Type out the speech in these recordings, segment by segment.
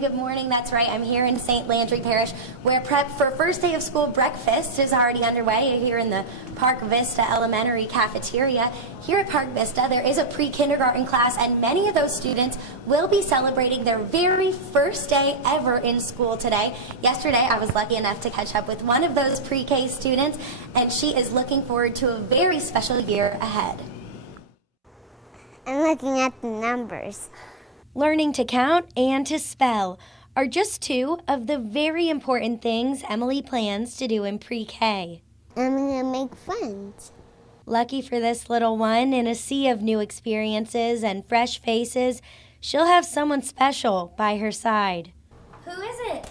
good morning. That's right. I'm here in St. Landry Parish where prep for first day of school breakfast is already underway here in the Park Vista Elementary cafeteria. Here at Park Vista, there is a pre-kindergarten class, and many of those students will be celebrating their very first day ever in school today. Yesterday, I was lucky enough to catch up with one of those pre-K students, and she is looking forward to a very special year ahead. I'm looking at the numbers. Learning to count and to spell are just two of the very important things Emily plans to do in pre-K. I'm going to make friends. Lucky for this little one, in a sea of new experiences and fresh faces, she'll have someone special by her side. Who is it?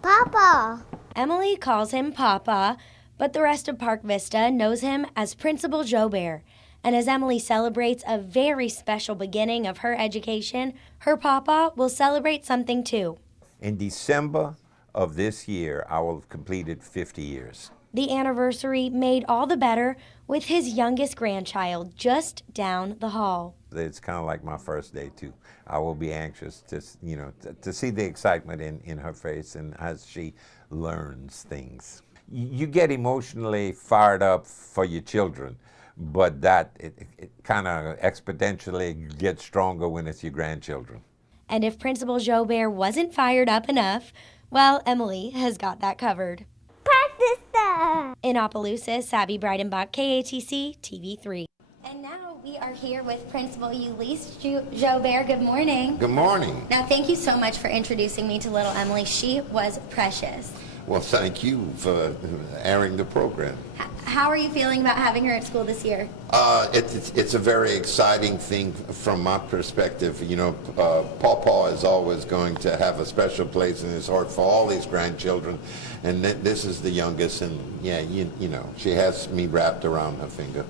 Papa. Emily calls him Papa, but the rest of Park Vista knows him as Principal Joubert. And as Emily celebrates a very special beginning of her education, her papa will celebrate something too. In December of this year, I will have completed 50 years. The anniversary made all the better with his youngest grandchild just down the hall. It's kind of like my first day too. I will be anxious to, to see the excitement in her face and as she learns things. You get emotionally fired up for your children, but that it kind of exponentially gets stronger when it's your grandchildren. And if Principal Joubert wasn't fired up enough, well, Emily has got that covered. Practice that! In Opelousas, Sabby Breidenbach, KATC TV3. And now we are here with Principal Ulysse Joubert. Good morning. Good morning. Now, thank you so much for introducing me to little Emily. She was precious. Well, thank you for airing the program. How are you feeling about having her at school this year? It's a very exciting thing from my perspective. You know, Pawpaw is always going to have a special place in his heart for all these grandchildren, and this is the youngest, and yeah, you know, she has me wrapped around her finger.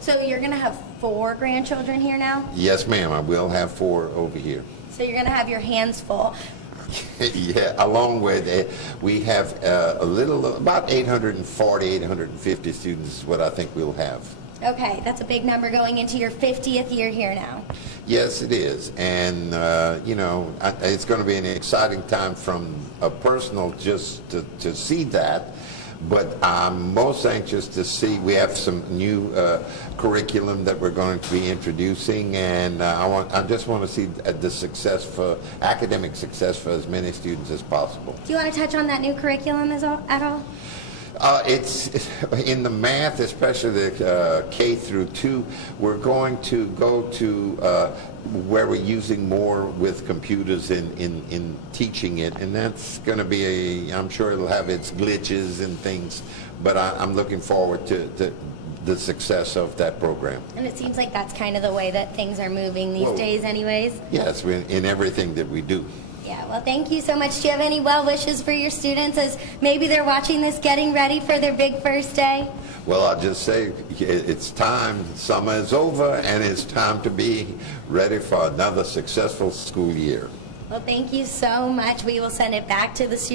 So you're going to have 4 grandchildren here now? Yes, ma'am, I will have 4 over here. So you're going to have your hands full. Yeah, along with it, we have about 840, 850 students is what I think we'll have. Okay, that's a big number going into your 50th year here now. Yes, it is, and you know, it's going to be an exciting time from a personal just to see that. But I'm most anxious to see, we have some new curriculum that we're going to be introducing, and I just want to see the success for academic success for as many students as possible. Do you want to touch on that new curriculum at all? It's in the math, especially the K through 2, we're going to go to where we're using more with computers in teaching it, and that's going to be I'm sure it'll have its glitches and things, but I'm looking forward to the success of that program. And it seems like that's kind of the way that things are moving these days anyways. Yes, in everything that we do. Yeah, well, thank you so much. Do you have any well wishes for your students as maybe they're watching this getting ready for their big first day? Well, I'll just say it's time. Summer is over, and it's time to be ready for another successful school year. Well, thank you so much. We will send it back to the students.